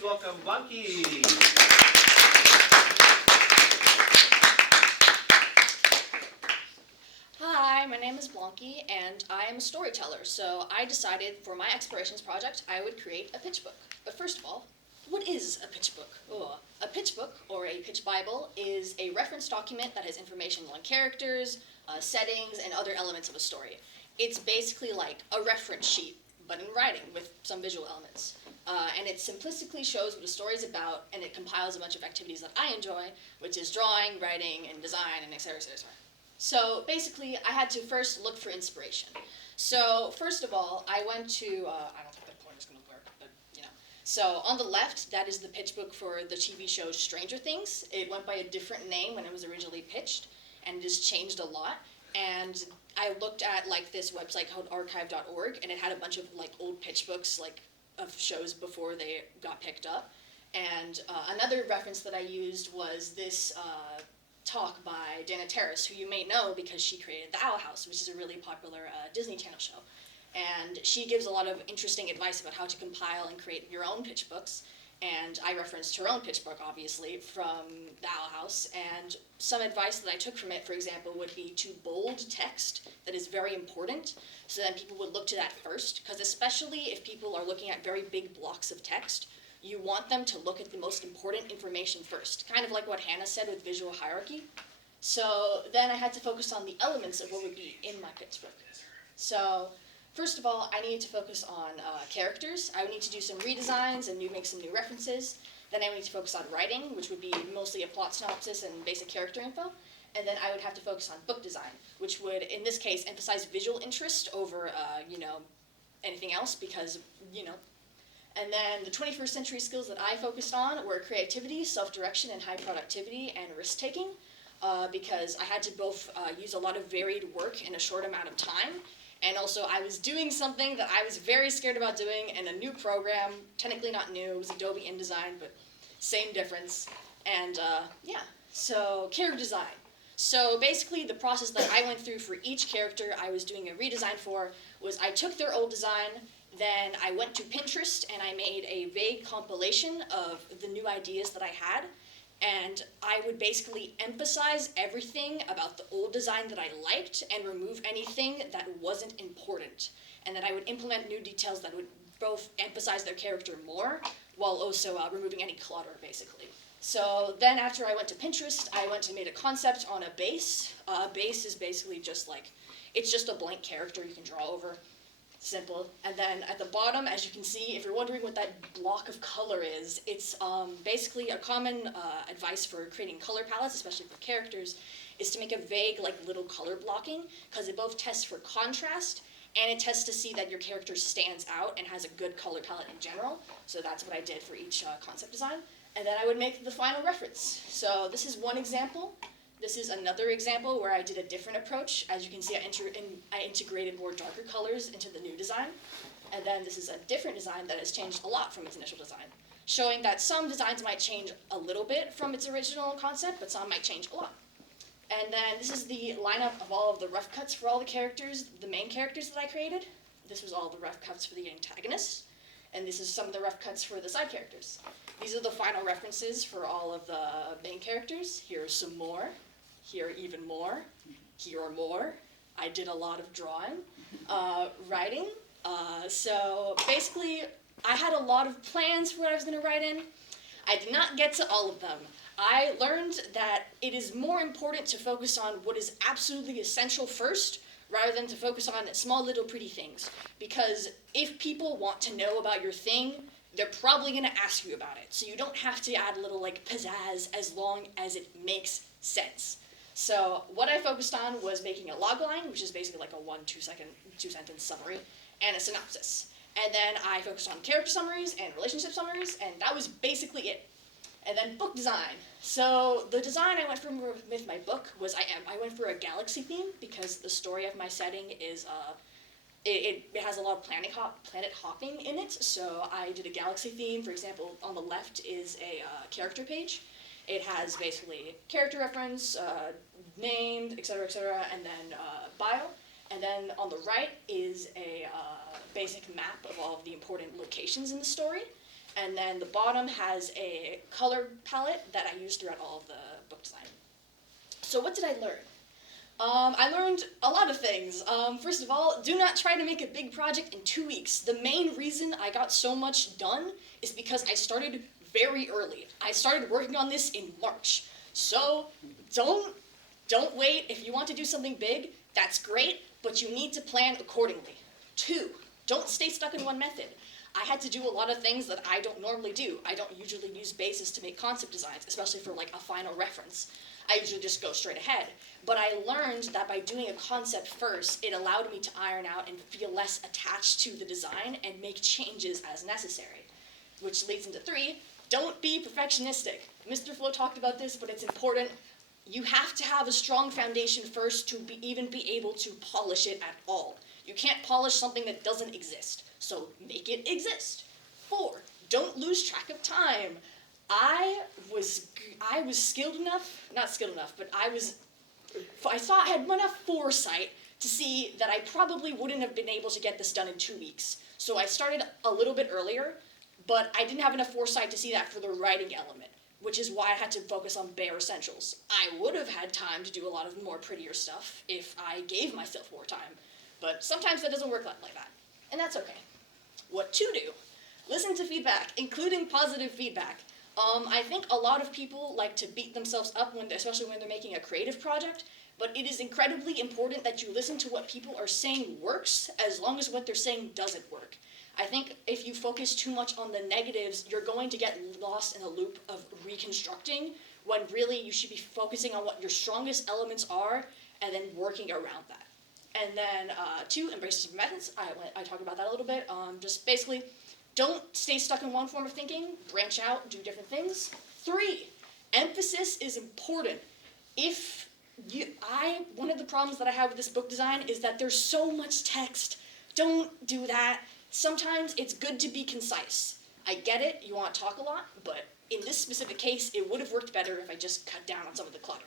please welcome Blanky. Hi, my name is Blanky, and I am a storyteller, so I decided for my explorations project I would create a pitch book. But first of all, what is a pitch book? A pitch book, or a pitch bible, is a reference document that has information on characters, settings, and other elements of a story. It's basically like a reference sheet, but in writing with some visual elements. And it simplistically shows what a story is about, and it compiles a bunch of activities that I enjoy, which is drawing, writing, and design, and etc., etc. So basically, I had to first look for inspiration. So first of all, I went to, I don't think that pointer's going to work, but you know. So on the left, that is the pitch book for the TV show Stranger Things. It went by a different name when it was originally pitched, and it has changed a lot. And I looked at like this website called archive.org, and it had a bunch of like old pitch books like of shows before they got picked up. And another reference that I used was this talk by Dana Terrace, who you may know because she created The Owl House, which is a really popular Disney Channel show. And she gives a lot of interesting advice about how to compile and create your own pitch books. And I referenced her own pitch book, obviously, from The Owl House. And some advice that I took from it, for example, would be to bold text that is very important, so then people would look to that first. Because especially if people are looking at very big blocks of text, you want them to look at the most important information first, kind of like what Hannah said with visual hierarchy. So then I had to focus on the elements of what would be in my pitch book. So first of all, I needed to focus on characters. I would need to do some redesigns and make some new references. Then I would need to focus on writing, which would be mostly a plot synopsis and basic character info. And then I would have to focus on book design, which would, in this case, emphasize visual interest over, anything else because, And then the 21st century skills that I focused on were creativity, self-direction, and high productivity, and risk-taking, because I had to both use a lot of varied work in a short amount of time, and also I was doing something that I was very scared about doing in a new program, technically not new, it was Adobe InDesign, but same difference, and so character design. So basically the process that I went through for each character I was doing a redesign for was I took their old design, then I went to Pinterest and I made a vague compilation of the new ideas that I had, and I would basically emphasize everything about the old design that I liked and remove anything that wasn't important. And then I would implement new details that would both emphasize their character more while also removing any clutter, basically. So then after I went to Pinterest, I went and made a concept on a base. A base is basically just like, it's just a blank character you can draw over. Simple. And then at the bottom, as you can see, if you're wondering what that block of color is, it's basically a common advice for creating color palettes, especially for characters, is to make a vague, like, little color blocking, because it both tests for contrast, and it tests to see that your character stands out and has a good color palette in general. So that's what I did for each concept design. And then I would make the final reference. So this is one example. This is another example where I did a different approach. As you can see, I integrated more darker colors into the new design. And then this is a different design that has changed a lot from its initial design, showing that some designs might change a little bit from its original concept, but some might change a lot. And then this is the lineup of all of the rough cuts for all the characters, the main characters that I created. This was all the rough cuts for the antagonists. And this is some of the rough cuts for the side characters. These are the final references for all of the main characters. Here are some more. Here are even more. Here are more. I did a lot of drawing, writing. So basically, I had a lot of plans for what I was going to write in. I did not get to all of them. I learned that it is more important to focus on what is absolutely essential first, rather than to focus on small little pretty things. Because if people want to know about your thing, they're probably going to ask you about it. So you don't have to add a little like pizzazz as long as it makes sense. So what I focused on was making a logline, which is basically like a two-sentence summary, and a synopsis. And then I focused on character summaries and relationship summaries, and that was basically it. And then book design. So the design I went for with my book was I went for a galaxy theme because the story of my setting is it has a lot of planet hopping in it. So I did a galaxy theme. For example, on the left is a character page. It has basically character reference, named, etc., and then bio. And then on the right is a basic map of all of the important locations in the story. And then the bottom has a color palette that I use throughout all of the book design. So what did I learn? I learned a lot of things. First of all, do not try to make a big project in 2 weeks. The main reason I got so much done is because I started very early. I started working on this in March. So don't wait. If you want to do something big, that's great, but you need to plan accordingly. 2, don't stay stuck in one method. I had to do a lot of things that I don't normally do. I don't usually use bases to make concept designs, especially for like a final reference. I usually just go straight ahead. But I learned that by doing a concept first, it allowed me to iron out and feel less attached to the design and make changes as necessary. Which leads into 3, don't be perfectionistic. Mr. Flo talked about this, but it's important. You have to have a strong foundation first to even be able to polish it at all. You can't polish something that doesn't exist, so make it exist. 4, don't lose track of time. I was skilled enough, not skilled enough, but I thought I had enough foresight to see that I probably wouldn't have been able to get this done in 2 weeks. So I started a little bit earlier, but I didn't have enough foresight to see that for the writing element, which is why I had to focus on bare essentials. I would have had time to do a lot of more prettier stuff if I gave myself more time, but sometimes that doesn't work like that, and that's okay. What to do? Listen to feedback, including positive feedback. I think a lot of people like to beat themselves up, especially when they're making a creative project, but it is incredibly important that you listen to what people are saying works, as long as what they're saying doesn't work. I think if you focus too much on the negatives, you're going to get lost in a loop of reconstructing, when really you should be focusing on what your strongest elements are, and then working around that. And then 2, embrace different methods. I talked about that a little bit. Just basically, don't stay stuck in one form of thinking, branch out, do different things. 3, emphasis is important. One of the problems that I have with this book design is that there's so much text. Don't do that. Sometimes it's good to be concise. I get it, you want to talk a lot, but in this specific case, it would have worked better if I just cut down on some of the clutter.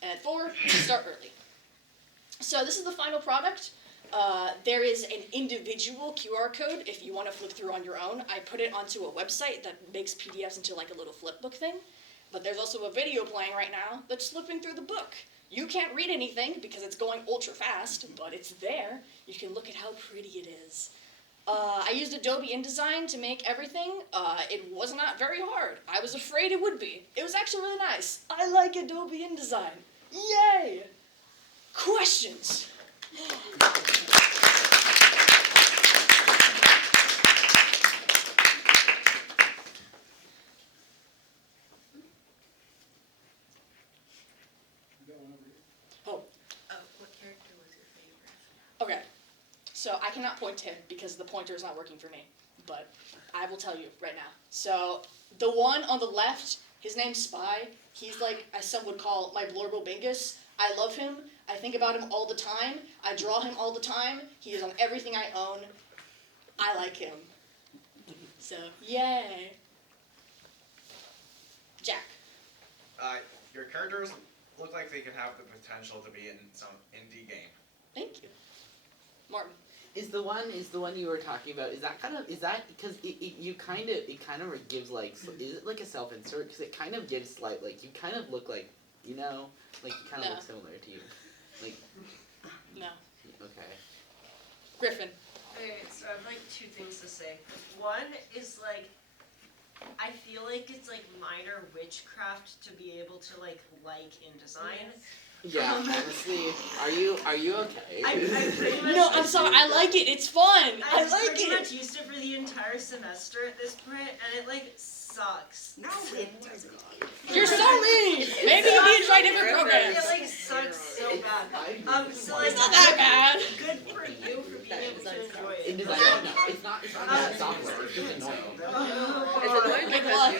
And 4, start early. So this is the final product. There is an individual QR code if you want to flip through on your own. I put it onto a website that makes PDFs into like a little flip book thing. But there's also a video playing right now that's flipping through the book. You can't read anything because it's going ultra fast, but it's there. You can look at how pretty it is. I used Adobe InDesign to make everything. It was not very hard. I was afraid it would be. It was actually really nice. I like Adobe InDesign. Yay! Questions? What character was your favorite? Okay, so I cannot point to him because the pointer is not working for me, but I will tell you right now. So the one on the left, his name's Spy. He's like, as some would call, my Blorbobingus. I love him. I think about him all the time. I draw him all the time. He is on everything I own. I like him. So, yay. Jack. Your characters look like they could have the potential to be in some indie game. Thank you. Martin. Is the one you were talking about? Is that because it kind of gives like, is it like a self-insert? Because it kind of gives like you kind of look like, you kind of look similar to you, like. No. Okay. Griffin. Okay, so I have like 2 things to say. One is like, I feel like it's like minor witchcraft to be able to like InDesign. Yeah, honestly, are you okay? I pretty much. No, I'm sorry. I like it. It's fun. I like pretty it. much used it for the entire semester at this point, and it like sucks. No, it doesn't. You're so mean. Maybe you need to try different programs. It like sucks so bad. So like It's not that bad. good for you for being able to enjoy it. InDesign, no, it's not bad software. It's just annoying. It's annoying Good because luck.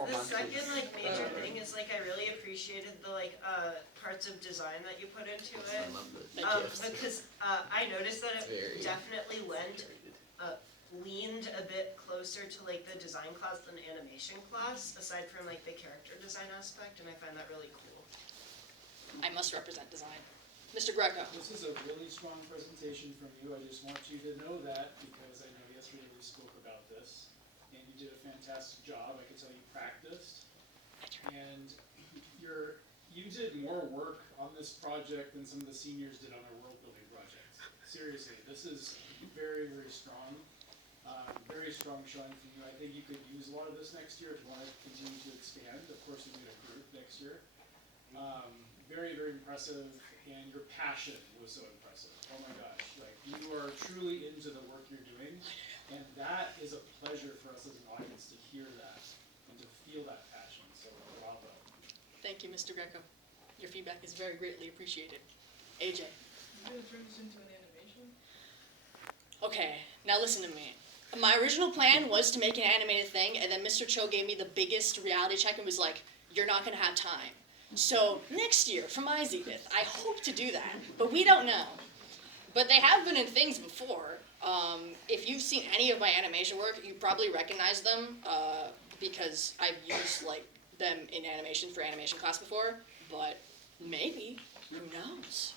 The second like major thing is like I really appreciated the like parts of design that you put into it. Because I noticed that it definitely leaned a bit closer to like the design class than animation class, aside from like the character design aspect, and I find that really cool. I must represent design. Mr. Greco. This is a really strong presentation from you. I just want you to know that because I know yesterday we spoke about this. fantastic job. I can tell you practiced. And you did more work on this project than some of the seniors did on their world building projects. Seriously, this is very, very strong. Very strong showing from you. I think you could use a lot of this next year if you want to continue to expand. Of course, you'll need a group next year. Very, very impressive, and your passion was so impressive. Oh my gosh, like you are truly into the work you're doing, and that is a pleasure for us as an audience to hear that and to feel that passion. So bravo. Thank you, Mr. Greco. Your feedback is very greatly appreciated. AJ. Are you gonna turn this into an animation? Okay, now listen to me. My original plan was to make an animated thing, and then Mr. Cho gave me the biggest reality check and was like, you're not gonna have time. So next year, for my Zenith, I hope to do that, but we don't know. But they have been in things before. If you've seen any of my animation work, you probably recognize them because I've used them in animation for animation class before, but maybe, who knows?